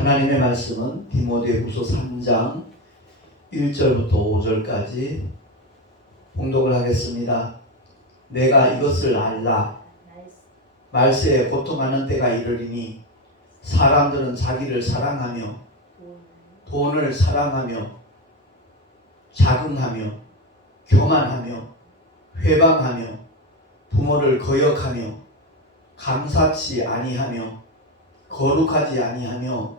하나님의 말씀은 디모데후서 3장 1절부터 5절까지 봉독을 하겠습니다. 내가 이것을 알라. 말세에 고통하는 때가 이르리니 사람들은 자기를 사랑하며 돈을 사랑하며 자긍하며 교만하며 회방하며 부모를 거역하며 감사치 아니하며 거룩하지 아니하며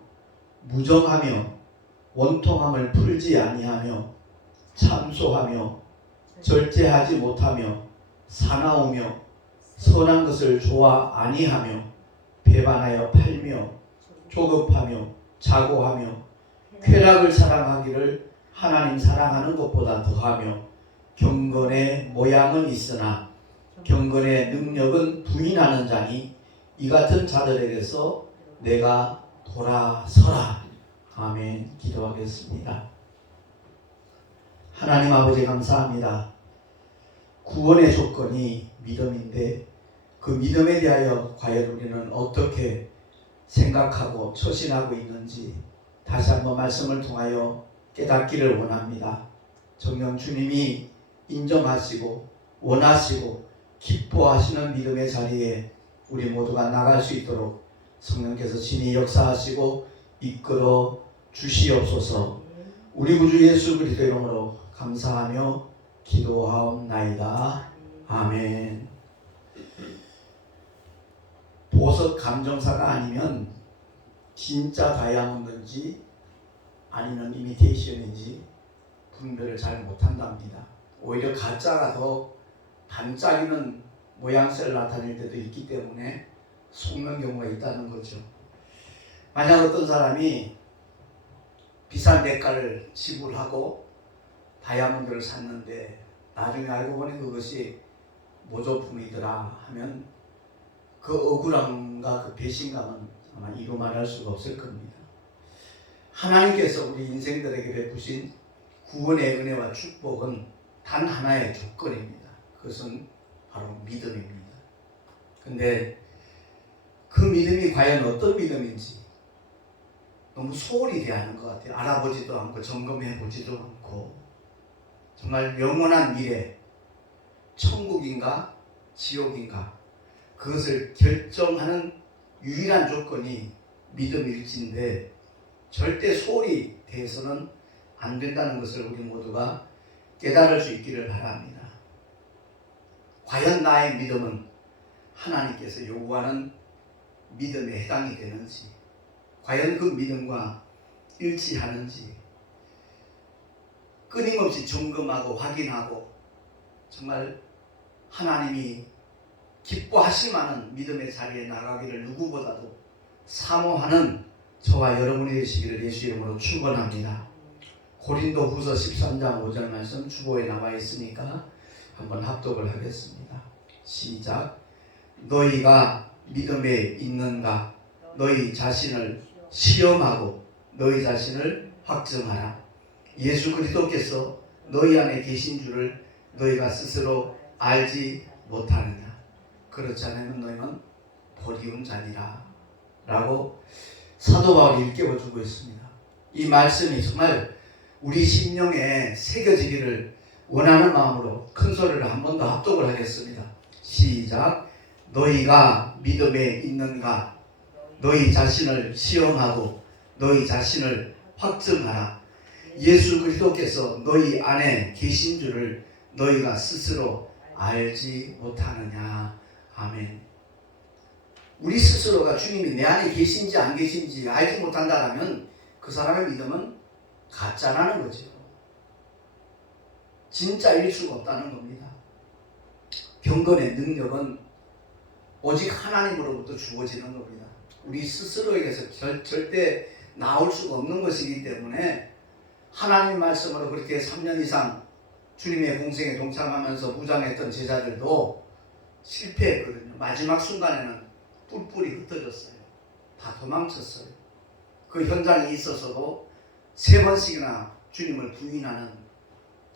무정하며 원통함을 풀지 아니하며 참소하며 절제하지 못하며 사나우며 선한 것을 좋아 아니하며 배반하여 팔며 조급하며 자고하며 쾌락을 사랑하기를 하나님 사랑하는 것보다 더하며 경건의 모양은 있으나 경건의 능력은 부인하는 자니 이 같은 자들에게서 내가 돌아서라. 아멘. 기도하겠습니다. 하나님 아버지 감사합니다. 구원의 조건이 믿음인데 그 믿음에 대하여 과연 우리는 어떻게 생각하고 처신하고 있는지 다시 한번 말씀을 통하여 깨닫기를 원합니다. 정녕 주님이 인정하시고 원하시고 기뻐하시는 믿음의 자리에 우리 모두가 나갈 수 있도록 성령께서 친히 역사하시고 이끌어 주시옵소서. 우리 구주 예수 그리스도 이름으로 감사하며 기도하옵나이다. 아멘. 보석 감정사가 아니면 진짜 다이아몬드인지 아니면 이미테이션인지 분별을 잘 못한답니다. 오히려 가짜가 더 반짝이는 모양새를 나타낼 때도 있기 때문에 속는 경우가 있다는 거죠. 만약 어떤 사람이 비싼 대가를 지불하고 다이아몬드를 샀는데 나중에 알고 보니 그것이 모조품이더라 하면 그 억울함과 그 배신감은 아마 이루 말할 수가 없을 겁니다. 하나님께서 우리 인생들에게 베푸신 구원의 은혜와 축복은 단 하나의 조건입니다. 그것은 바로 믿음입니다. 근데 그 믿음이 과연 어떤 믿음인지 너무 소홀히 대하는 것 같아요. 알아보지도 않고 점검해보지도 않고 정말 영원한 미래, 천국인가 지옥인가 그것을 결정하는 유일한 조건이 믿음일진데 절대 소홀히 대해서는 안 된다는 것을 우리 모두가 깨달을 수 있기를 바랍니다. 과연 나의 믿음은 하나님께서 요구하는 믿음에 해당이 되는지, 과연 그 믿음과 일치하는지 끊임없이 점검하고 확인하고 정말 하나님이 기뻐하실 만한 믿음의 자리에 나가기를 누구보다도 사모하는 저와 여러분이 되시기를 예수 이름으로 축원합니다. 고린도 후서 13장 5절 말씀 주보에 나와 있으니까 한번 합독을 하겠습니다. 시작. 너희가 믿음에 있는가? 너희 자신을 시험하고 너희 자신을 확증하라. 예수 그리스도께서 너희 안에 계신 줄을 너희가 스스로 알지 못하느냐? 그렇지 않으면 너희는 버리운 자니라 라고 사도 바울이 일깨워주고 있습니다. 이 말씀이 정말 우리 심령에 새겨지기를 원하는 마음으로 큰 소리를 한 번 더 합독을 하겠습니다. 시작. 너희가 믿음에 있는가? 너희 자신을 시험하고 너희 자신을 확증하라. 예수 그리스도께서 너희 안에 계신 줄을 너희가 스스로 알지 못하느냐. 아멘. 우리 스스로가 주님이 내 안에 계신지 안 계신지 알지 못한다면 그 사람의 믿음은 가짜라는 거죠. 진짜일 수가 없다는 겁니다. 경건의 능력은 오직 하나님으로부터 주어지는 겁니다. 우리 스스로에게서 절대 나올 수가 없는 것이기 때문에 하나님 말씀으로 그렇게 3년 이상 주님의 공생에 동참하면서 무장했던 제자들도 실패했거든요. 마지막 순간에는 뿔뿔이 흩어졌어요. 다 도망쳤어요. 그 현장에 있어서도 3번씩이나 주님을 부인하는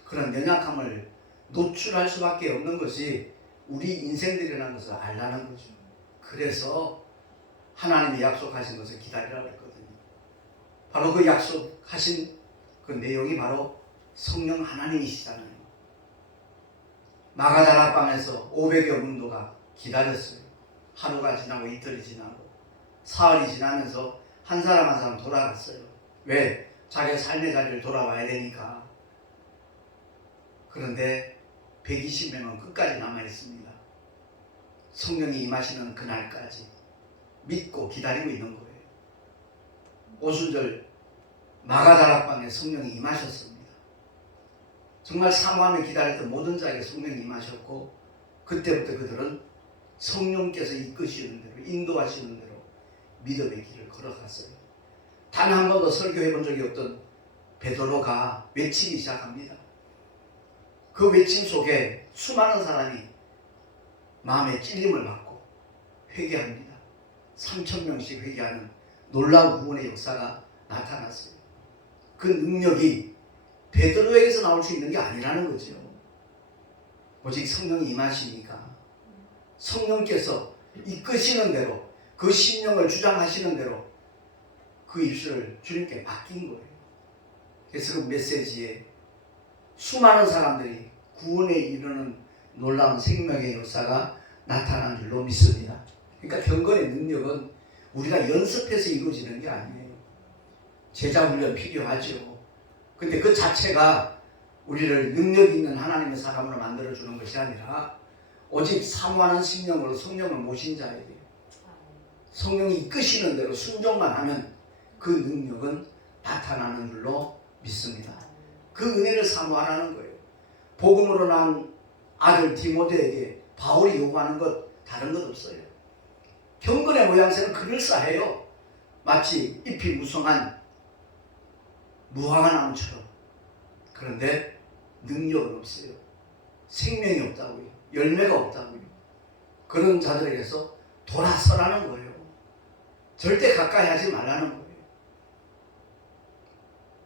그런 연약함을 노출할 수밖에 없는 것이 우리 인생들이라는 것을 알라는 거죠. 그래서 하나님이 약속하신 것을 기다리라고 했거든요. 바로 그 약속하신 그 내용이 바로 성령 하나님이시잖아요. 마가다락방에서 500여 문도가 기다렸어요. 하루가 지나고 이틀이 지나고 사흘이 지나면서 한 사람 한 사람 돌아갔어요. 왜? 자기 삶의 자리를 돌아와야 되니까. 그런데 120명은 끝까지 남아있습니다. 성령이 임하시는 그날까지 믿고 기다리고 있는 거예요. 오순절 마가다락방에 성령이 임하셨습니다. 정말 사모하며 기다렸던 모든 자에게 성령이 임하셨고, 그때부터 그들은 성령께서 이끄시는 대로, 인도하시는 대로 믿음의 길을 걸어갔어요. 단 한 번도 설교해 본 적이 없던 베드로가 외치기 시작합니다. 그 외침 속에 수많은 사람이 마음의 찔림을 받고 회개합니다. 3,000명씩 회개하는 놀라운 구원의 역사가 나타났어요. 그 능력이 베드로에게서 나올 수 있는 게 아니라는 거죠. 오직 성령이 임하시니까 성령께서 이끄시는 대로, 그 심령을 주장하시는 대로 그 입술을 주님께 맡긴 거예요. 그래서 그 메시지에 수많은 사람들이 구원에 이르는 놀라운 생명의 역사가 나타난 줄로 믿습니다. 그러니까 경건의 능력은 우리가 연습해서 이루어지는 게 아니에요. 제자훈련 필요하죠. 근데 그 자체가 우리를 능력 있는 하나님의 사람으로 만들어주는 것이 아니라 오직 사모하는 심령으로 성령을 모신 자에게 성령이 이끄시는 대로 순종만 하면 그 능력은 나타나는 줄로 믿습니다. 그 은혜를 사모하라는 거예요. 복음으로 난 아들 디모데에게 바울이 요구하는 것 다른 것 없어요. 경건의 모양새는 그럴싸해요. 마치 잎이 무성한 무화과 나무처럼. 그런데 능력은 없어요. 생명이 없다고요. 열매가 없다고요. 그런 자들에게서 돌아서라는 거예요. 절대 가까이 하지 말라는 거예요.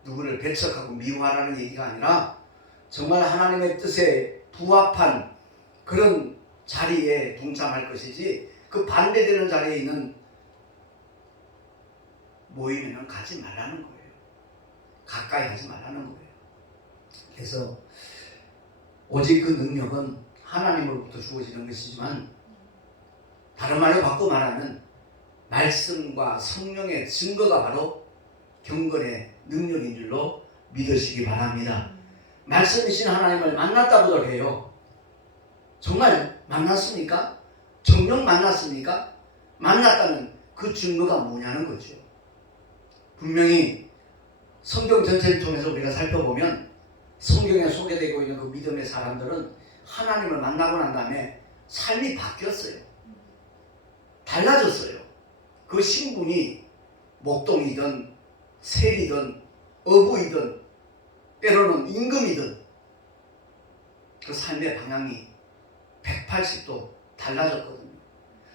누구를 배척하고 미워하라는 얘기가 아니라 정말 하나님의 뜻에 부합한 그런 자리에 동참할 것이지, 그 반대되는 자리에 있는 모임에는 가지 말라는 거예요. 가까이 하지 말라는 거예요. 그래서 오직 그 능력은 하나님으로부터 주어지는 것이지만, 다른 말로 바꿔 말하면 말씀과 성령의 증거가 바로 경건의 능력인 줄로 믿으시기 바랍니다. 말씀이신 하나님을 만났다고도 해요. 정말 만났습니까? 정녕 만났습니까? 만났다는 그 증거가 뭐냐는 거죠. 분명히 성경 전체를 통해서 우리가 살펴보면 성경에 소개되고 있는 그 믿음의 사람들은 하나님을 만나고 난 다음에 삶이 바뀌었어요. 달라졌어요. 그 신분이 목동이든 세리든 어부이든 때로는 임금이든 그 삶의 방향이 180도 달라졌거든요.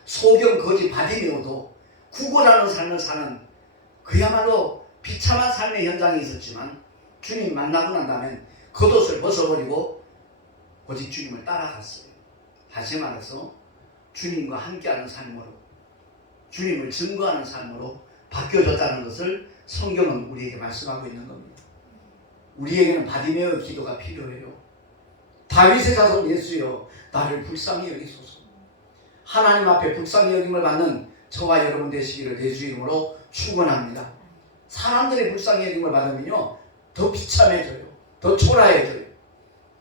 소경 거지 바디메오도 구걸하는 삶을 사는 그야말로 비참한 삶의 현장이 있었지만, 주님 만나고 난 다음에 겉옷을 벗어버리고 오직 주님을 따라갔어요. 다시 말해서 주님과 함께하는 삶으로, 주님을 증거하는 삶으로 바뀌어졌다는 것을 성경은 우리에게 말씀하고 있는 겁니다. 우리에게는 바디메오의 기도가 필요해요. 다윗의 자손 예수여, 나를 불쌍히 여기소서. 하나님 앞에 불쌍히 여김을 받는 저와 여러분 되시기를 예수 이름으로 축원합니다. 사람들이 불쌍히 여김을 받으면요, 더 비참해져요. 더 초라해져요.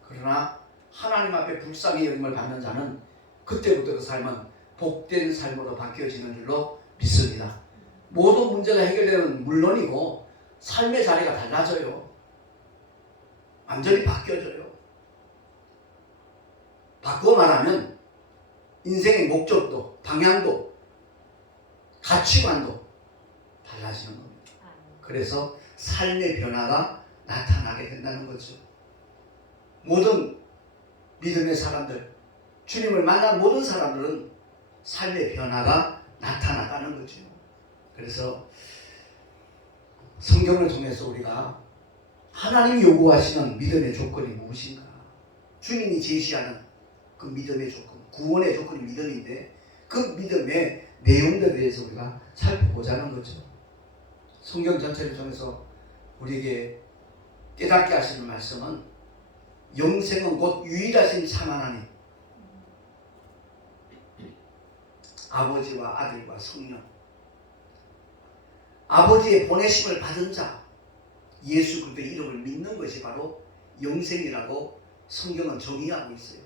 그러나 하나님 앞에 불쌍히 여김을 받는 자는 그때부터 그 삶은 복된 삶으로 바뀌어지는 줄로 믿습니다. 모든 문제가 해결되는 물론이고 삶의 자리가 달라져요. 완전히 바뀌어져요. 바꾸어 말하면 인생의 목적도, 방향도, 가치관도 달라지는 겁니다. 그래서 삶의 변화가 나타나게 된다는 거죠. 모든 믿음의 사람들, 주님을 만난 모든 사람들은 삶의 변화가 나타나가는 거죠. 그래서 성경을 통해서 우리가 하나님이 요구하시는 믿음의 조건이 무엇인가? 주님이 제시하는 그 믿음의 조건, 구원의 조건이 믿음인데 그 믿음의 내용들에 대해서 우리가 살펴보자는 거죠. 성경 전체를 통해서 우리에게 깨닫게 하시는 말씀은 영생은 곧 유일하신 참 하나님, 아버지와 아들과 성령, 아버지의 보내심을 받은 자, 예수 그리스도의 이름을 믿는 것이 바로 영생이라고 성경은 정의하고 있어요.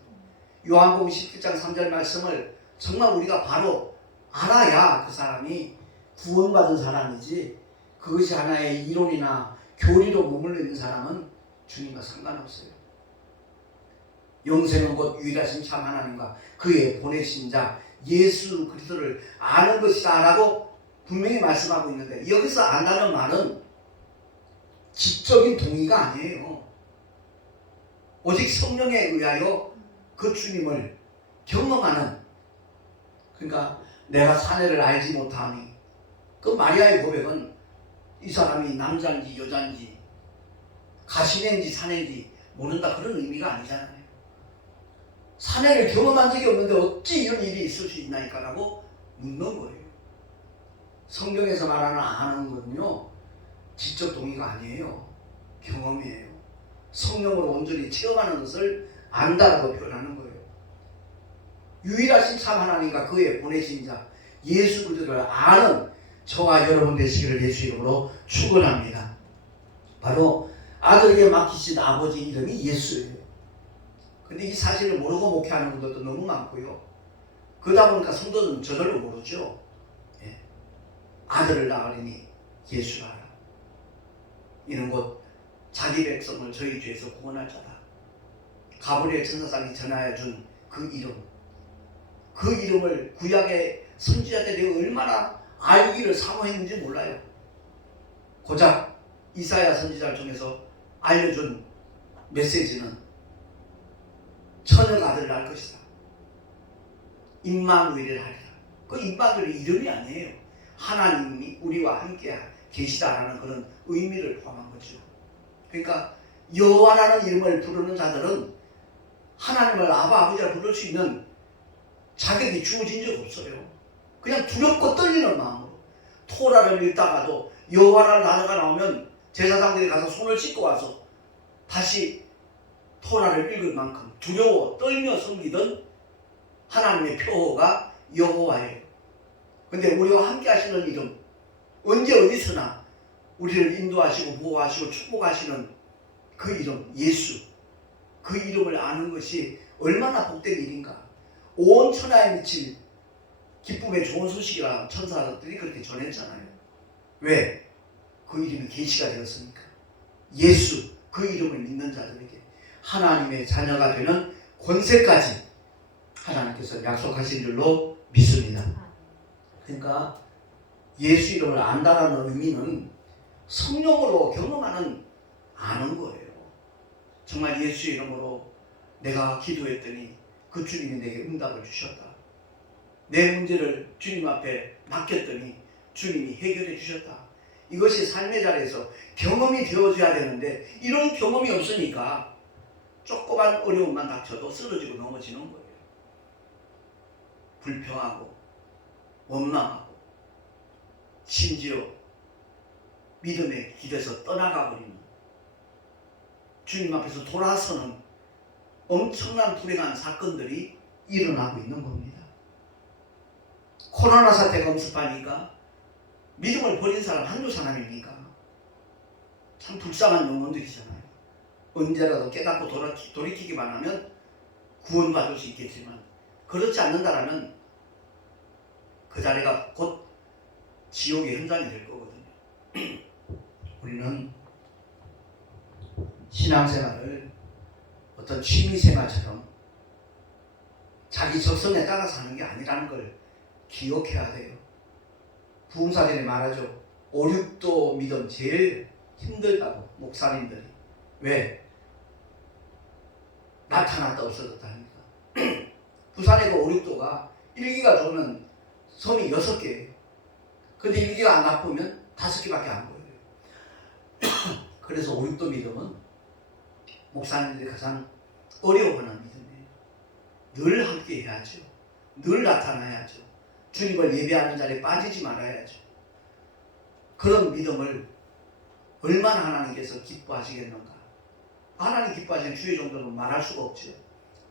요한복음 17장 3절 말씀을 정말 우리가 바로 알아야 그 사람이 구원받은 사람이지, 그것이 하나의 이론이나 교리로 머물러 있는 사람은 주님과 상관없어요. 영생은 곧 유일하신 참 하나님과 그의 보내신 자 예수 그리스도를 아는 것이다 라고 분명히 말씀하고 있는데, 여기서 안다는 말은 지적인 동의가 아니에요. 오직 성령에 의하여 그 주님을 경험하는, 그러니까 내가 사내를 알지 못하니, 그 마리아의 고백은 이 사람이 남자인지 여자인지 가시네인지 사내인지 모른다 그런 의미가 아니잖아요. 사내를 경험한 적이 없는데 어찌 이런 일이 있을 수 있나이까 라고 묻는 거예요. 성경에서 말하는 아는 거는요, 지적 동의가 아니에요. 경험이에요. 성령으로 온전히 체험하는 것을 안다라고 표현하는 거예요. 유일하신 참 하나님과 그의 보내신 자 예수 그리스도를 아는 저와 여러분 되시기를 예수 이름으로 축원합니다. 바로 아들에게 맡기신 아버지 이름이 예수예요. 근데 이 사실을 모르고 목회하는 분들도 너무 많고요. 그러다 보니까 성도들은 저절로 모르죠. 예. 아들을 낳으리니 예수라 하라. 이는 곧 자기 백성을 저희 죄에서 구원할 자다. 가브리엘 천사장이 전하여 준 그 이름, 그 이름을 구약의 선지자들이 얼마나 알기를 사모했는지 몰라요. 고작 이사야 선지자를 통해서 알려준 메시지는 처녀가 아들을 낳을 것이다. 임마누엘을 하리라. 그 임마누엘이 이름이 아니에요. 하나님이 우리와 함께 계시다라는 그런 의미를 포함한 거죠. 그러니까 여호와라는 이름을 부르는 자들은 하나님을 아버지라 부를 수 있는 자격이 주어진 적 없어요. 그냥 두렵고 떨리는 마음으로 토라를 읽다가도 여호와라는 단어가 나오면 제사장들이 가서 손을 씻고 와서 다시 토라를 읽을 만큼 두려워 떨며 섬기던 하나님의 표어가 여호와예요. 근데 우리와 함께 하시는 이름, 언제 어디서나 우리를 인도하시고 보호하시고 축복하시는 그 이름 예수, 그 이름을 아는 것이 얼마나 복된 일인가. 온 천하에 미칠 기쁨의 좋은 소식이라 천사들이 그렇게 전했잖아요. 왜? 그 이름이 계시가 되었으니까. 예수, 그 이름을 믿는 자들에게 하나님의 자녀가 되는 권세까지 하나님께서 약속하신 줄로 믿습니다. 그러니까 예수 이름을 안다라는 의미는 성령으로 경험하는 아는 거예요. 정말 예수 이름으로 내가 기도했더니 그 주님이 내게 응답을 주셨다. 내 문제를 주님 앞에 맡겼더니 주님이 해결해 주셨다. 이것이 삶의 자리에서 경험이 되어줘야 되는데, 이런 경험이 없으니까 조그만 어려움만 닥쳐도 쓰러지고 넘어지는 거예요. 불평하고 원망하고 심지어 믿음의 길에서 떠나가 버리는, 주님 앞에서 돌아서는 엄청난 불행한 사건들이 일어나고 있는 겁니다. 코로나 사태가 엄습하니까 믿음을 버린 사람 한두 사람입니까? 참 불쌍한 영혼들이잖아요. 언제라도 깨닫고 돌이키기만 하면 구원받을 수 있겠지만, 그렇지 않는다라면 그 자리가 곧 지옥의 현장이 될 거거든요. 우리는 신앙생활을 어떤 취미생활처럼 자기 적성에 따라서 하는 게 아니라는 걸 기억해야 돼요. 부흥사들이 말하죠. 5, 6도 믿음 제일 힘들다고, 목사님들이. 왜? 나타났다 없어졌다 하니까. 부산에 그 5, 6도가 일기가 좋으면 섬이 6개, 근데 일기가 안 나쁘면 5개밖에 안 보여요. 그래서 5, 6도 믿음은 목사님들이 가장 어려워하는 믿음이에요. 늘 함께 해야죠. 늘 나타나야죠. 주님을 예배하는 자리에 빠지지 말아야죠. 그런 믿음을 얼마나 하나님께서 기뻐하시겠는가. 하나님 기뻐하시는 주의 정도는 말할 수가 없죠.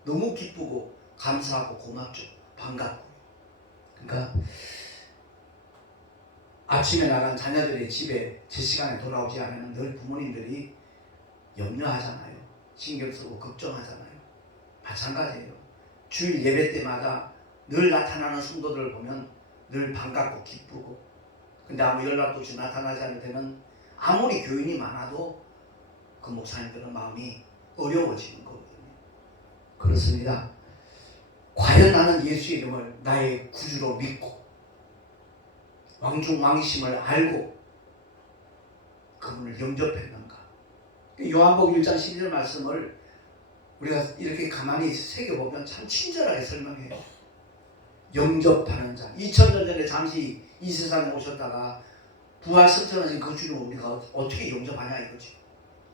너무 기쁘고 감사하고 고맙죠. 반갑고. 그러니까 아침에 나간 자녀들이 집에 제 시간에 돌아오지 않으면 늘 부모님들이 염려하잖아요. 신경 쓰고 걱정하잖아요. 마찬가지예요. 주일 예배 때마다 늘 나타나는 성도들을 보면 늘 반갑고 기쁘고, 근데 아무 연락도 없이 나타나지 않을 때는 아무리 교인이 많아도 그 목사님들은 마음이 어려워지는 거거든요. 그렇습니다. 과연 나는 예수 이름을 나의 구주로 믿고 왕중왕이심을 알고 그분을 영접했는가. 요한복음 1장 12절 말씀을 우리가 이렇게 가만히 새겨보면 참 친절하게 설명해요. 영접하는 자. 2000년 전에 잠시 이 세상에 오셨다가 부활승천하신 그 주님을 우리가 어떻게 영접하냐 이거지.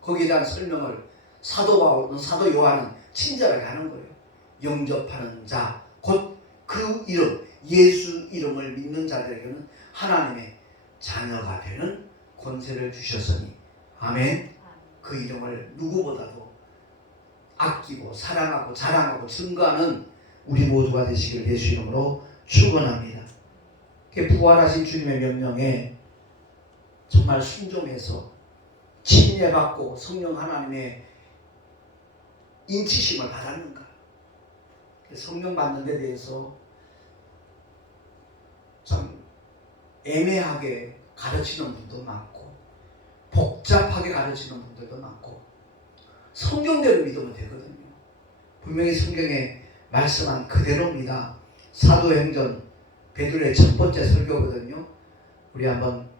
거기에 대한 설명을 사도 요한은 친절하게 하는 거예요. 영접하는 자, 곧 그 이름, 예수 이름을 믿는 자들에게는 하나님의 자녀가 되는 권세를 주셨으니, 아멘. 그 이름을 누구보다도 아끼고 사랑하고 자랑하고 증거하는 우리 모두가 되시기를 예수 이름으로 축원합니다. 부활하신 주님의 명령에 정말 순종해서 침례받고 성령 하나님의 인치심을 받았는가. 성령 받는 데 대해서 참 애매하게 가르치는 분도 많고 복잡하게 가르치는 분들도 많고, 성경대로 믿으면 되거든요. 분명히 성경에 말씀한 그대로입니다. 사도행전 베드로의 첫 번째 설교거든요. 우리 한번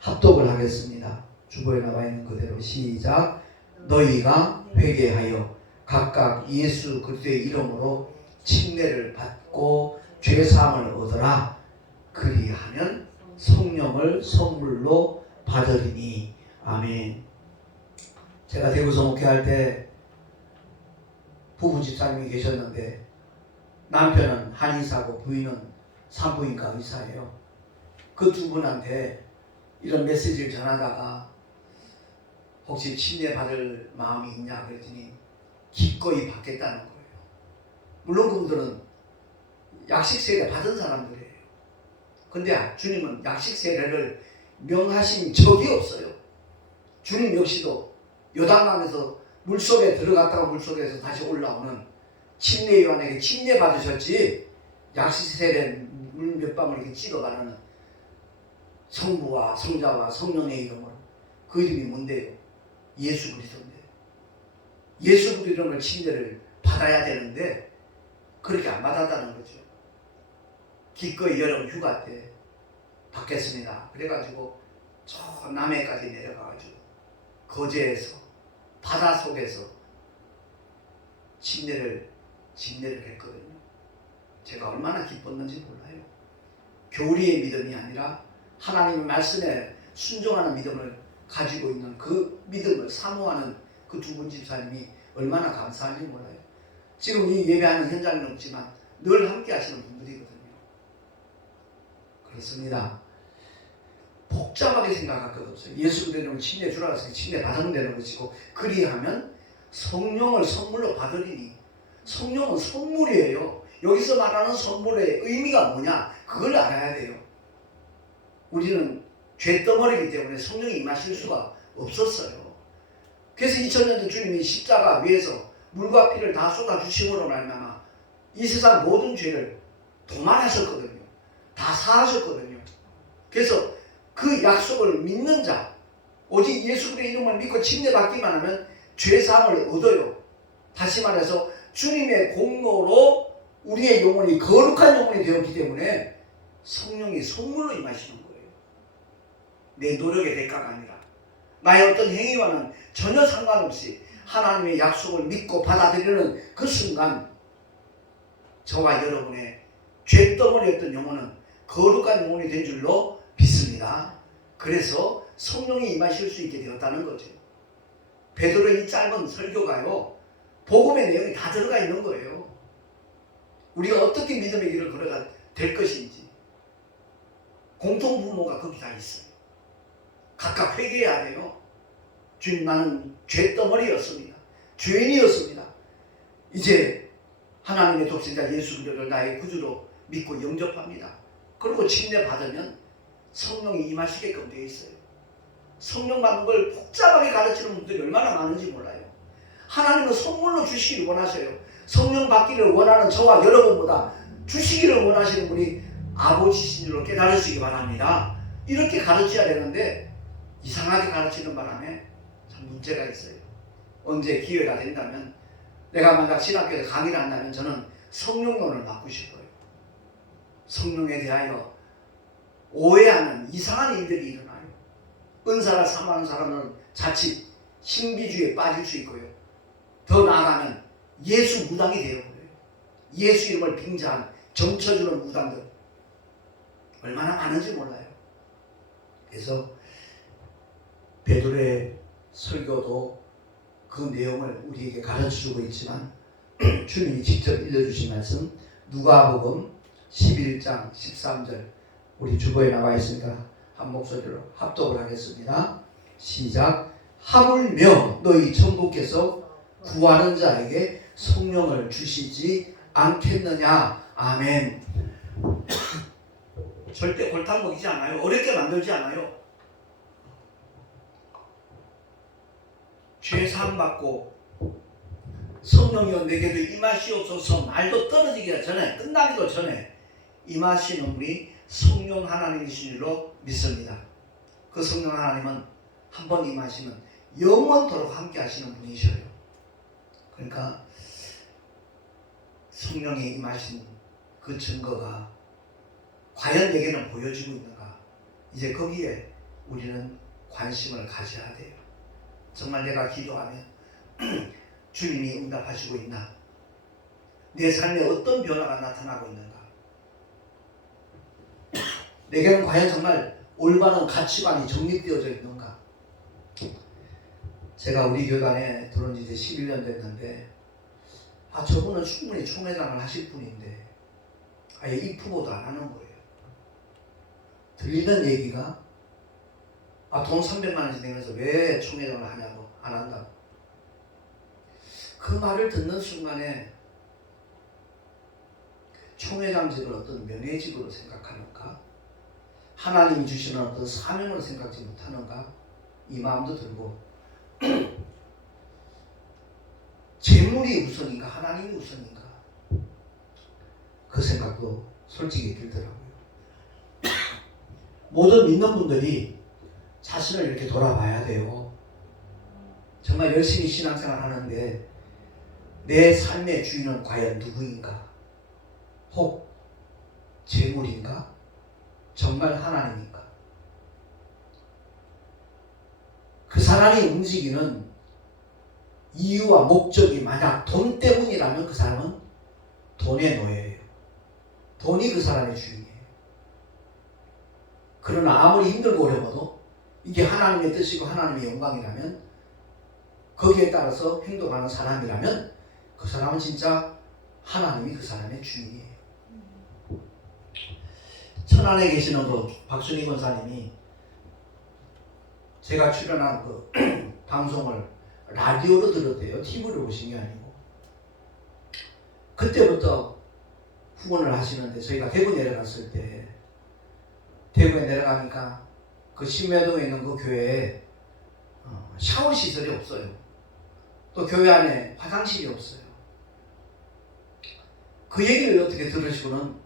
합독을 하겠습니다. 주보에 나와 있는 그대로 시작. 너희가 회개하여 각각 예수 그리스도의 이름으로 침례를 받고 죄사함을 얻어라. 그리하면 성령을 선물로 받으리니. 아멘. 제가 대구서 목회할 때 부부 집사님이 계셨는데 남편은 한의사고 부인은 산부인과 의사예요. 그 두 분한테 이런 메시지를 전하다가 혹시 침례 받을 마음이 있냐 그랬더니 기꺼이 받겠다는 거예요. 물론 그분들은 약식 세례 받은 사람들이에요. 근데 주님은 약식 세례를 명하신 적이 없어요. 주님 역시도 요단강에서 물속에 들어갔다가 물속에서 다시 올라오는 침례 요한에게 침례 받으셨지, 약식 세례 물 몇 방울 이렇게 찍어가는 성부와 성자와 성령의 이름으로. 그 이름이 뭔데요? 예수 그리스도인데, 예수 그리스도 이름을 침례를 받아야 되는데 그렇게 안 받았다는 거죠. 기꺼이 여름 휴가 때 받겠습니다. 그래가지고 저 남해까지 내려가가지고 거제에서 바다 속에서 침례를 했거든요. 제가 얼마나 기뻤는지 몰라요. 교리의 믿음이 아니라 하나님의 말씀에 순종하는 믿음을 가지고 있는 그 믿음을 사모하는 그 두 분 집사님이 얼마나 감사한지 몰라요. 지금 이 예배하는 현장은 없지만 늘 함께 하시는 분들이거든요. 그렇습니다. 복잡하게 생각할 것 없어요. 예수 그리스도는 침례 주라 해서 침례 받으면 되는 것이고, 그리하면 성령을 선물로 받으리니. 성령은 선물이에요. 여기서 말하는 선물의 의미가 뭐냐, 그걸 알아야 돼요. 우리는 죄덩어리이기 때문에 성령이 임하실 수가 없었어요. 그래서 2000년 전 주님이 십자가 위에서 물과 피를 다 쏟아주심으로 말미암아 이 세상 모든 죄를 도말하셨거든요. 다 사하셨거든요. 그래서 그 약속을 믿는 자, 오직 예수 그리스도의 이름을 믿고 침례받기만 하면 죄사함을 얻어요. 다시 말해서 주님의 공로로 우리의 영혼이 거룩한 영혼이 되었기 때문에 성령이 선물로 임하시는 거예요. 내 노력의 대가가 아니라, 나의 어떤 행위와는 전혀 상관없이 하나님의 약속을 믿고 받아들이는 그 순간 저와 여러분의 죄덩어리였던 영혼은 거룩한 영혼이 된 줄로 믿습니다. 그래서 성령이 임하실 수 있게 되었다는 거죠. 베드로의 이 짧은 설교가요, 복음의 내용이 다 들어가 있는 거예요. 우리가 어떻게 믿음의 길을 걸어가 될 것인지 공통분모가 거기 다 있어요. 각각 회개해야 돼요. 주님, 나는 죄덩어리였습니다. 죄인이었습니다. 이제 하나님의 독생자 예수 그리스도를 나의 구주로 믿고 영접합니다. 그리고 침례 받으면 성령이 임하시게끔 되어 있어요. 성령 받는 걸 복잡하게 가르치는 분들이 얼마나 많은지 몰라요. 하나님은 선물로 주시기를 원하셔요. 성령 받기를 원하는 저와 여러분보다 주시기를 원하시는 분이 아버지신 줄로 깨달으시기 바랍니다. 이렇게 가르쳐야 되는데 이상하게 가르치는 바람에 참 문제가 있어요. 언제 기회가 된다면, 내가 만약 신학교에서 강의를 한다면 저는 성령론을 맡고 싶어요. 성령에 대하여 오해하는 이상한 일들이 일어나요. 은사를 사모하는 사람은 자칫 신비주의에 빠질 수 있고요. 더 나아가면 예수 무당이 되어버려요. 예수 이름을 빙자한 점쳐주는 무당들 얼마나 많은지 몰라요. 그래서 베드로의 설교도 그 내용을 우리에게 가르쳐주고 있지만 주님이 직접 일러주신 말씀 누가복음 11장 13절 우리 주보에 나와 있으니까 한 목소리로 합독을 하겠습니다. 시작. 하물며 너희 천부께서 구하는 자에게 성령을 주시지 않겠느냐. 아멘. 절대 골탕 먹이지 않아요. 어렵게 만들지 않아요. 죄 사함 받고 성령이여 내게도 임하시옵소서 말도 떨어지기 전에, 끝나기도 전에 임하시는 분이 성령 하나님이신 줄로 믿습니다. 그 성령 하나님은 한 번 임하시면 영원토록 함께 하시는 분이셔요. 그러니까 성령이 임하신 그 증거가 과연 내게는 보여지고 있는가, 이제 거기에 우리는 관심을 가져야 돼요. 정말 내가 기도하면 주님이 응답하시고 있나? 내 삶에 어떤 변화가 나타나고 있는가? 내게는 과연 정말 올바른 가치관이 정립되어져 있는가? 제가 우리 교단에 들어온 지 이제 11년 됐는데 저분은 충분히 총회장을 하실 분인데 아예 입후보도 안 하는 거예요. 들리는 얘기가 돈 300만 원씩 내면서 왜 총회장을 하냐고, 안 한다고. 그 말을 듣는 순간에 총회장직을 어떤 명예직으로 생각하는가, 하나님이 주시는 어떤 사명으로 생각지 못하는가, 이 마음도 들고 재물이 우선인가 하나님이 우선인가, 그 생각도 솔직히 들더라고요. 모든 믿는 분들이 자신을 이렇게 돌아봐야 돼요. 정말 열심히 신앙생활 하는데 내 삶의 주인은 과연 누구인가? 혹 재물인가? 정말 하나님인가? 그 사람이 움직이는 이유와 목적이 만약 돈 때문이라면 그 사람은 돈의 노예예요. 돈이 그 사람의 주인이에요. 그러나 아무리 힘들고 어려워도 이게 하나님의 뜻이고 하나님의 영광이라면, 거기에 따라서 행동하는 사람이라면 그 사람은 진짜 하나님이 그 사람의 주인이에요. 천안에 계시는 그 박순희 권사님이 제가 출연한 그 방송을 라디오로 들었대요. TV로 보신 게 아니고. 그때부터 후원을 하시는데, 저희가 대구 내려갔을 때 대구에 내려가니까 그 신매동에 있는 그 교회에 샤워 시설이 없어요. 또 교회 안에 화장실이 없어요. 그 얘기를 어떻게 들으시고는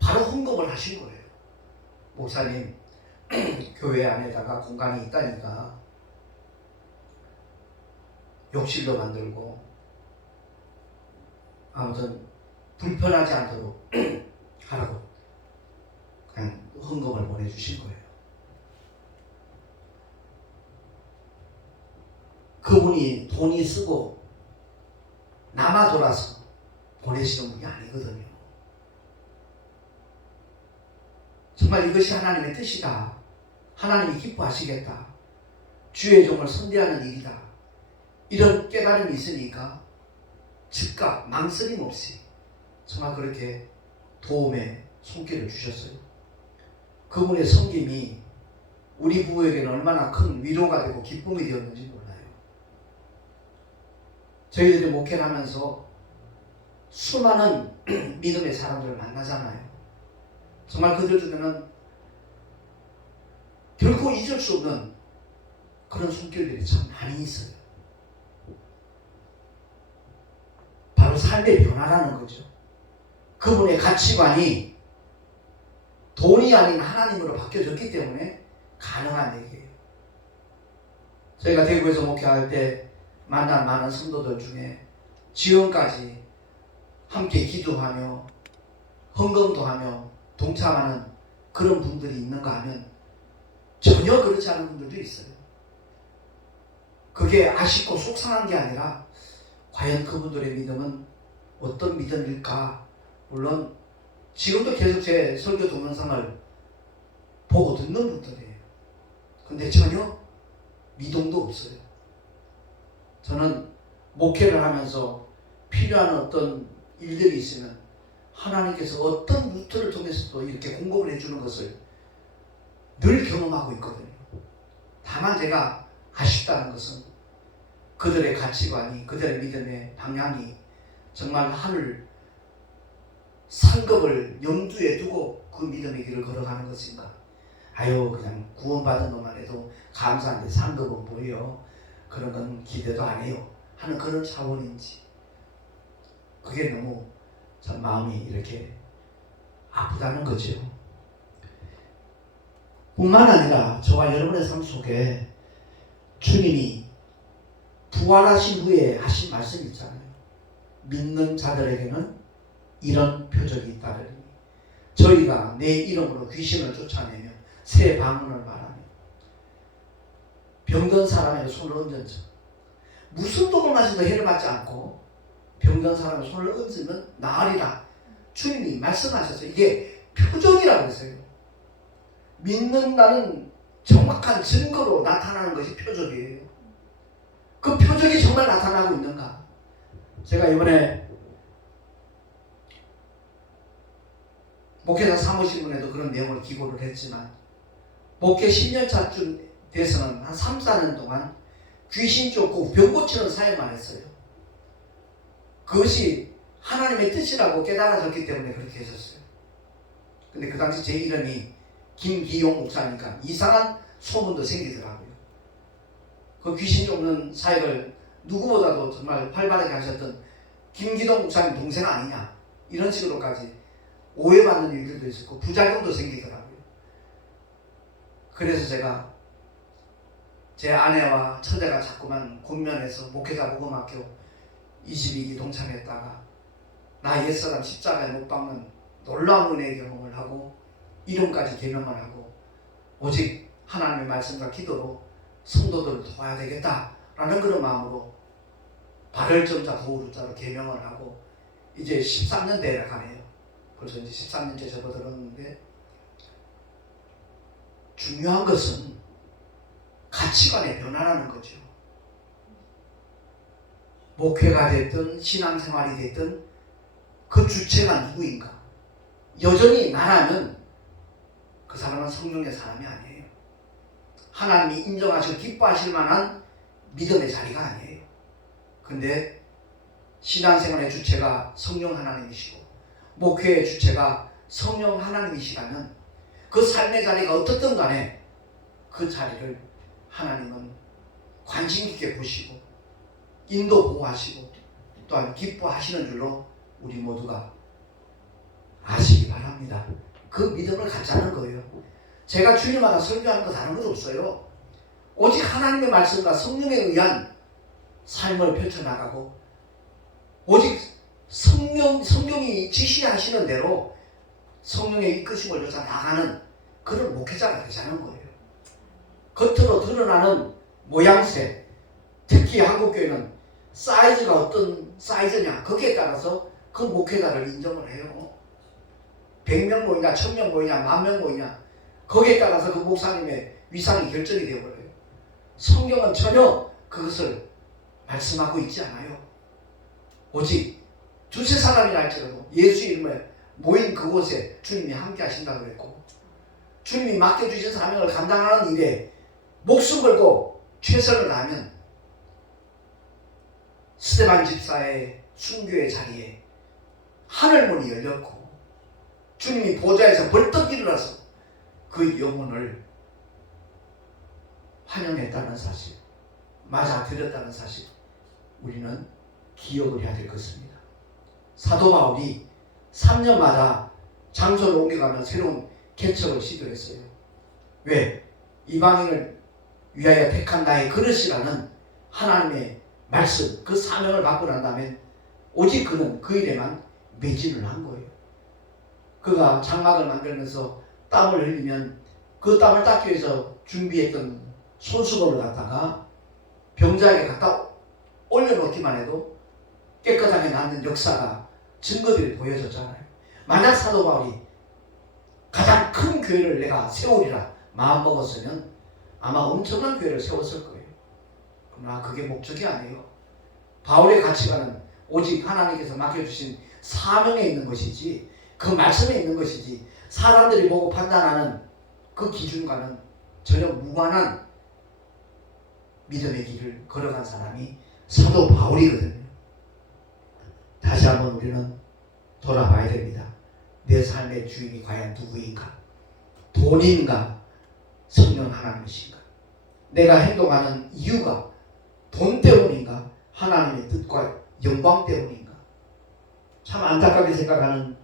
바로 헌금을 하신 거예요. 목사님, 교회 안에다가 공간이 있다니까 욕실도 만들고 아무튼 불편하지 않도록 하라고 그냥 헌금을 보내주신 거예요. 그분이 돈이 쓰고 남아 돌아서 보내시는 분이 아니거든요. 정말 이것이 하나님의 뜻이다. 하나님이 기뻐하시겠다. 주의 종을 선대하는 일이다. 이런 깨달음이 있으니까 즉각 망설임 없이 정말 그렇게 도움의 손길을 주셨어요. 그분의 섬김이 우리 부부에게는 얼마나 큰 위로가 되고 기쁨이 되었는지 몰라요. 저희들이 목회를 하면서 수많은 믿음의 사람들을 만나잖아요. 정말 그들 중에는 결코 잊을 수 없는 그런 손길들이 참 많이 있어요. 바로 삶의 변화라는 거죠. 그분의 가치관이 돈이 아닌 하나님으로 바뀌어졌기 때문에 가능한 얘기예요. 저희가 대구에서 목회할 때 만난 많은 성도들 중에 지금까지 함께 기도하며 헌금도 하며 동참하는 그런 분들이 있는가 하면 전혀 그렇지 않은 분들도 있어요. 그게 아쉽고 속상한 게 아니라 과연 그분들의 믿음은 어떤 믿음일까? 물론 지금도 계속 제 설교 동영상을 보고 듣는 분들이에요. 근데 전혀 미동도 없어요. 저는 목회를 하면서 필요한 어떤 일들이 있으면 하나님께서 어떤 루트를 통해서도 이렇게 공급을 해주는 것을 늘 경험하고 있거든요. 다만 제가 아쉽다는 것은 그들의 가치관이, 그들의 믿음의 방향이 정말 하늘 상급을 염두에 두고 그 믿음의 길을 걸어가는 것인가. 아유, 그냥 구원받은 것만 해도 감사한데 상급은 뭐예요? 그런 건 기대도 안 해요 하는 그런 차원인지, 그게 너무 참 마음이 이렇게 아프다는 거죠. 뿐만 아니라 저와 여러분의 삶 속에 주님이 부활하신 후에 하신 말씀이 있잖아요. 믿는 자들에게는 이런 표적이 있다르니 저희가 내 이름으로 귀신을 쫓아내며 새 방언을 말하며 병든 사람의 손을 얹은 자, 무슨 독을 마셔도 해를 받지 않고 병든 사람의 손을 얹으면 나으리라 주님이 말씀하셨어요. 이게 표적이라고 했어요. 믿는다는 정확한 증거로 나타나는 것이 표적이에요. 그 표적이 정말 나타나고 있는가? 제가 이번에 목회자 사무실문에도 그런 내용을 기고를 했지만 목회 10년 차쯤 돼서는 한 3, 4년 동안 귀신 쫓고 병 고치는 사역만 했어요. 그것이 하나님의 뜻이라고 깨달아졌기 때문에 그렇게 했었어요. 근데 그 당시 제 이름이 김기용 목사니까 이상한 소문도 생기더라고요. 그 귀신 쫓는 사역을 누구보다도 정말 활발하게 하셨던 김기동 목사님 동생 아니냐, 이런 식으로까지 오해받는 일들도 있었고 부작용도 생기더라고요. 그래서 제가 제 아내와 처제가 자꾸만 권면해서 목회자 복음학교 22기 동참했다가 나 옛사람 십자가에 못 박는 놀라운 은혜의 경험을 하고 이름까지 계명을 하고 오직 하나님의 말씀과 기도로 성도들을 도와야 되겠다라는 그런 마음으로 발열점자 도우루자로 계명을 하고 이제 13년 대에 가네요. 벌써 이제 13년째 접어들었는데, 중요한 것은 가치관의 변화라는 거죠. 목회가 됐든 신앙생활이 됐든 그 주체가 누구인가. 여전히 나라면 그 사람은 성령의 사람이 아니에요. 하나님이 인정하시고 기뻐하실 만한 믿음의 자리가 아니에요. 근데 신앙생활의 주체가 성령 하나님이시고 목회의 주체가 성령 하나님이시라면 그 삶의 자리가 어떻든 간에 그 자리를 하나님은 관심 깊게 보시고 인도 보호하시고 또한 기뻐하시는 줄로 우리 모두가 아시기 바랍니다. 그 믿음을 갖자는 거예요. 제가 주일마다 설교하는 거 다른 것 없어요. 오직 하나님의 말씀과 성령에 의한 삶을 펼쳐나가고 오직 성령이 지시하시는 대로 성령의 이끄심을 쫓아 나가는 그런 목회자가 되자는 거예요. 겉으로 드러나는 모양새, 특히 한국교회는 사이즈가 어떤 사이즈냐 거기에 따라서 그 목회자를 인정을 해요. 100명 모이냐 1000명 모이냐 10,000명 모이냐 거기에 따라서 그 목사님의 위상이 결정이 되어버려요. 성경은 전혀 그것을 말씀하고 있지 않아요. 오직 두세 사람이라 할지라도 예수 이름에 모인 그곳에 주님이 함께 하신다고 그랬고 주님이 맡겨주신 사명을 감당하는 일에 목숨 걸고 최선을 다하면 스데반 집사의 순교의 자리에 하늘문이 열렸고 주님이 보좌에서 벌떡 일어나서 그 영혼을 환영했다는 사실, 맞아들였다는 사실, 우리는 기억을 해야 될 것입니다. 사도 바울이 3년마다 장소를 옮겨가며 새로운 개척을 시도했어요. 왜? 이방인을 위하여 택한 나의 그릇이라는 하나님의 말씀, 그 사명을 받고 난 다음에 오직 그는 그 일에만 매진을 한 거예요. 그가 장막을 만들면서 땀을 흘리면 그 땀을 닦기 위해서 준비했던 손수건을 갖다가 병자에게 갖다 올려놓기만 해도 깨끗하게 낫는 역사가 증거들이 보여졌잖아요. 만약 사도 바울이 가장 큰 교회를 내가 세우리라 마음먹었으면 아마 엄청난 교회를 세웠을 거예요. 그러나 그게 목적이 아니에요. 바울의 가치관은 오직 하나님께서 맡겨주신 사명에 있는 것이지, 그 말씀에 있는 것이지, 사람들이 보고 판단하는 그 기준과는 전혀 무관한 믿음의 길을 걸어간 사람이 사도 바울이거든요. 다시 한번 우리는 돌아봐야 됩니다. 내 삶의 주인이 과연 누구인가? 돈인가? 성령 하나님이신가? 내가 행동하는 이유가 돈 때문인가? 하나님의 뜻과 영광 때문인가? 참 안타깝게 생각하는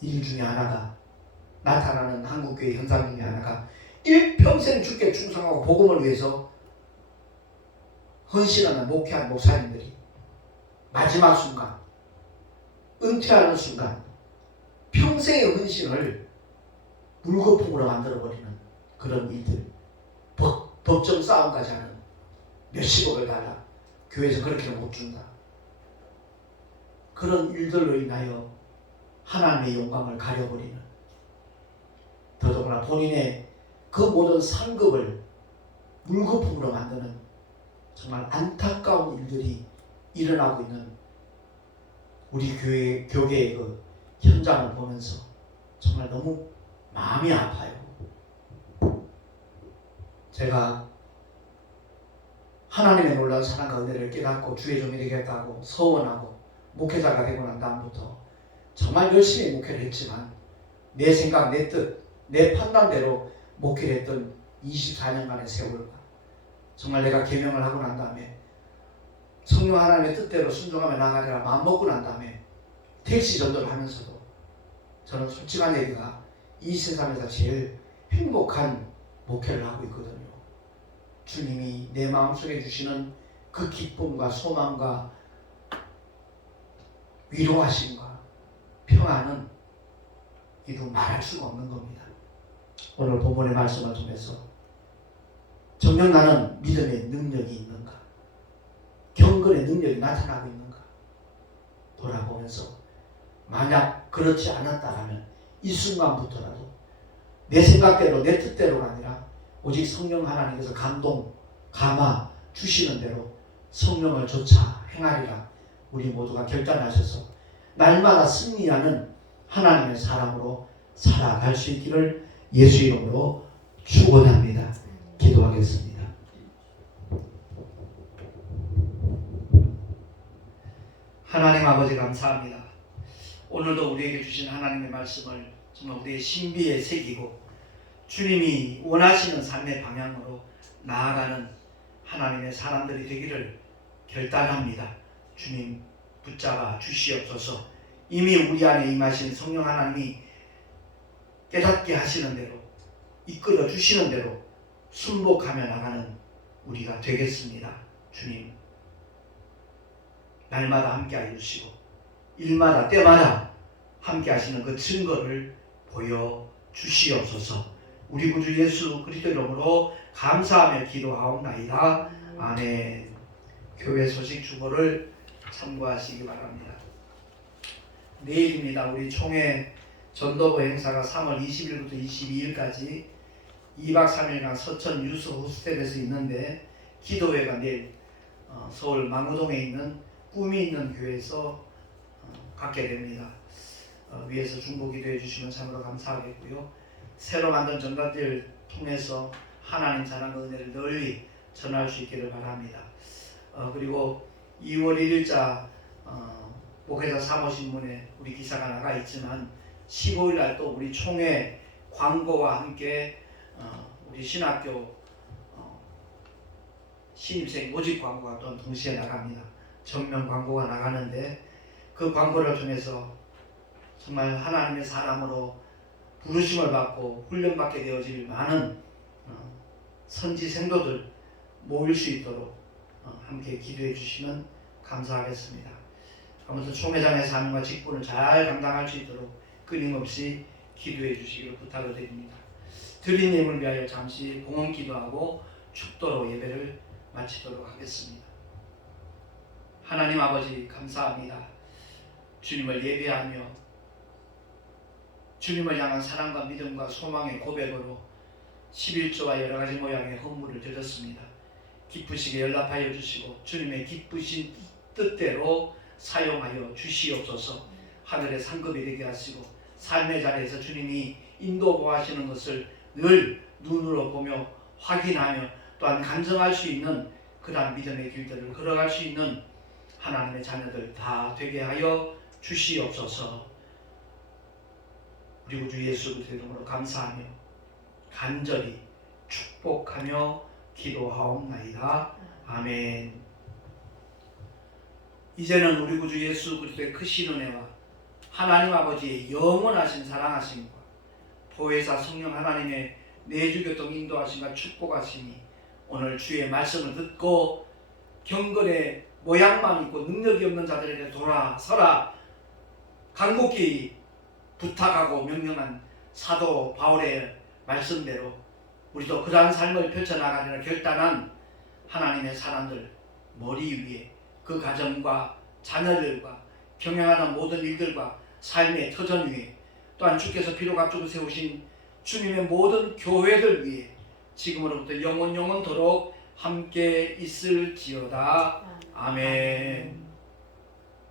일 중에 하나가, 나타나는 한국교회 현상 중에 하나가 일평생 주께 충성하고 복음을 위해서 헌신하는 목회한 목사님들이 마지막 순간, 은퇴하는 순간 평생의 헌신을 물거품으로 만들어버리는 그런 일들, 법정 싸움까지 하는, 몇십억을 달라 교회에서 그렇게는 못 준다, 그런 일들로 인하여 하나님의 영광을 가려버리는, 더더구나 본인의 그 모든 상급을 물거품으로 만드는 정말 안타까운 일들이 일어나고 있는 우리 교계의 그 현장을 보면서 정말 너무 마음이 아파요. 제가 하나님의 놀라운 사랑과 은혜를 깨닫고 주의 종이 되겠다고 서원하고 목회자가 되고 난 다음부터 정말 열심히 목회를 했지만 내 생각, 내 뜻, 내 판단대로 목회를 했던 24년간의 세월과 정말 내가 계명을 하고 난 다음에 성령 하나님의 뜻대로 순종하며 나가리라 마음먹고 난 다음에 택시 전도를 하면서도 저는 솔직한 얘기가 이 세상에서 제일 행복한 목회를 하고 있거든요. 주님이 내 마음속에 주시는 그 기쁨과 소망과 위로하심과 평안은 이루 말할 수가 없는 겁니다. 오늘 본문의 말씀을 통해서 정녕 나는 믿음의 능력이 있는가? 경건의 능력이 나타나고 있는가? 돌아보면서 만약 그렇지 않았다면 이 순간부터라도 내 생각대로 내 뜻대로가 아니라 오직 성령 하나님께서 감동, 감화 주시는 대로 성령을 좇아 행하리라 우리 모두가 결단하셔서 날마다 승리하는 하나님의 사람으로 살아갈 수 있기를 예수 이름으로 축원합니다. 기도하겠습니다. 하나님 아버지 감사합니다. 오늘도 우리에게 주신 하나님의 말씀을 정말 우리의 신비에 새기고 주님이 원하시는 삶의 방향으로 나아가는 하나님의 사람들이 되기를 결단합니다. 주님 붙잡아 주시옵소서. 이미 우리 안에 임하신 성령 하나님이 깨닫게 하시는 대로 이끌어 주시는 대로 순복하며 나가는 우리가 되겠습니다. 주님 날마다 함께 해주시고 일마다 때마다 함께 하시는 그 증거를 보여주시옵소서. 우리 구주 예수 그리스도 이름으로 감사하며 기도하옵나이다. 아멘. 교회 소식 주보를 참고하시기 바랍니다. 내일입니다. 우리 총회 전도부 행사가 3월 20일부터 22일까지 2박 3일간 서천 유스 호스텔에서 있는데 기도회가 내일 서울 망우동에 있는 꿈이 있는 교회에서 갖게 됩니다. 위에서 중보 기도해 주시면 참으로 감사하겠고요. 새로 만든 전단지를 통해서 하나님 사랑의 은혜를 널리 전할 수 있기를 바랍니다. 그리고 2월 1일자 목회자 사모신문에 우리 기사가 나가 있지만 15일 날 또 우리 총회 광고와 함께 우리 신학교 신입생 모집 광고가 또 동시에 나갑니다. 전면 광고가 나가는데 그 광고를 통해서 정말 하나님의 사람으로 부르심을 받고 훈련받게 되어질 많은 선지 생도들 모일 수 있도록 함께 기도해 주시면 감사하겠습니다. 아무튼 총회장의 삶과 직분을 잘 감당할 수 있도록 끊임없이 기도해 주시기를 부탁을 드립니다. 드린 예물을 위하여 잠시 공헌 기도하고 축도로 예배를 마치도록 하겠습니다. 하나님 아버지 감사합니다. 주님을 예배하며 주님을 향한 사랑과 믿음과 소망의 고백으로 11조와 여러가지 모양의 헌물을 드렸습니다. 기쁘시게 연락하여 주시고 주님의 기쁘신 뜻대로 사용하여 주시옵소서. 하늘의 상급이 되게 하시고 삶의 자리에서 주님이 인도보하시는 것을 늘 눈으로 보며 확인하며 또한 간증할 수 있는 그러한 믿음의 길들을 걸어갈 수 있는 하나님의 자녀들 다 되게 하여 주시옵소서. 우리 구주 예수 그리스도의 이름으로 감사하며 간절히 축복하며 기도하옵나이다. 아멘. 이제는 우리 구주 예수 그리스도의 크신 은혜와 하나님 아버지의 영원하신 사랑하심과 보혜사 성령 하나님의 내주교통 인도하심과 축복하심이 오늘 주의 말씀을 듣고 경건의 모양만 있고 능력이 없는 자들에게 돌아서라 간곡히 부탁하고 명령한 사도 바울의 말씀대로 우리도 그러한 삶을 펼쳐나가려는 결단한 하나님의 사람들 머리 위에 그 가정과 자녀들과 경영하는 모든 일들과 삶의 터전 위에 또한 주께서 피로 갖추고 세우신 주님의 모든 교회들 위에 지금으로부터 영원토록 함께 있을지어다. 아멘.